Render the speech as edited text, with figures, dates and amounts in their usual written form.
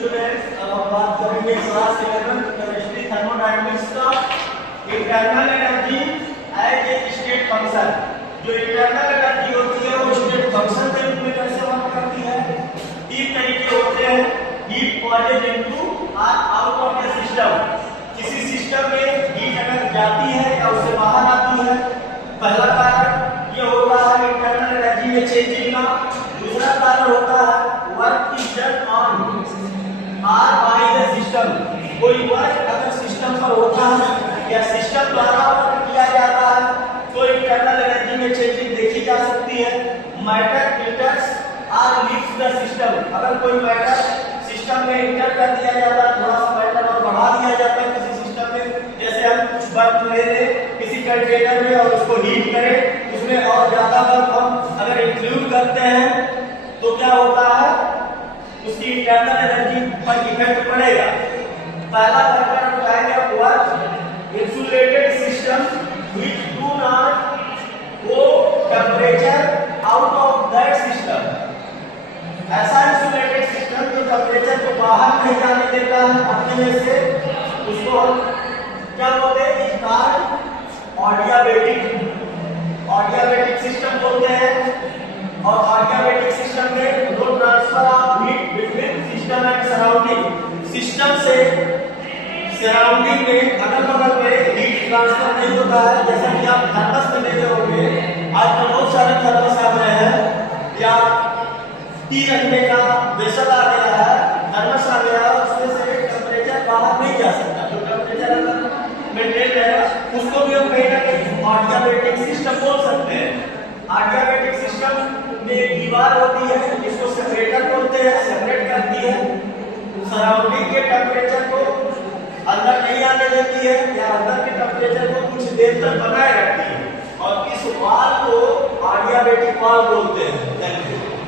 Students, अब हम बात करेंगे क्लास 11 केमिस्ट्री थर्मोडायनामिक्स का internal energy as a state function. जो इंटरनल एनर्जी होती है वो स्टेट फंक्शन के रूप में कैसे वर्क करती है। तीन तरीके होते हैं, heat poison into out of the system. किसी सिस्टम में हीट अगर जाती है या उससे बाहर आती है, पहला कारण ये होता है इंटरनल एनर्जी में चेंजिंग का। दूसरा कारण होता है work is done on or by the system. कोई वर्क अगर सिस्टम पर होता है या सिस्टम द्वारा वर्क किया जाता है तो इंटरनल एनर्जी में चेंजिंग देखी जा सकती है। Matter enters or leaves the system. अगर कोई मैटर सिस्टम में इंटर कर दिया जाता है, थोड़ा सा मैटर और बढ़ा दिया जाता है किसी सिस्टम में, जैसे हम कुछ बर्फ ले लें किसी कंटेनर में और उसको हीट करें, उसमें और ज्यादा बर्फ हम अगर इंक्लूड करते हैं तो क्या होता है, उसकी इंटरनल एनर्जी पर इफेक्ट पड़ेगा। पहला फैक्टर बताएंगे work insulated system which do not go temperature out of that system. ऐसा इंसुलेटेड सिस्टम जो टेंपरेचर को बाहर नहीं जाने देता है अपने में से, उसको हम क्या बोलते हैं, इस कारण ऑडियाबैटिक सिस्टम बोलते हैं। और ऑडियाबैटिक सिस्टम में no transfer of heat between system and surrounding. System से सराउंडिंग में अगल बगल में हीट ट्रांसफर नहीं होता है। जैसा कि आप थर्मस में देखे होंगे, आजकल बहुत सारे थर्मस आ गए हैं या टी रखने का वेसल आ गया है, थर्मस आ गया है, उसमें से टेम्परेचर बाहर नहीं जा सकता। जो टेम्परेचर अगर मेंटेन रहेगा उसको भी हम कहीं ना कहीं ऑडियाबैटिक सिस्टम बोल सकते हैं। ऑडियाबैटिक सिस्टम में एक दीवार होती है जिसको सेपरेटर बोलते हैं, सेपरेट करती है, सराउंडिंग के टेम्परेचर को अंदर नहीं आने देती है या अंदर के टेम्परेचर को कुछ देर तक बनाए रखती है। और इस वाल को ऑडियाबैटिक वाल बोलते हैं।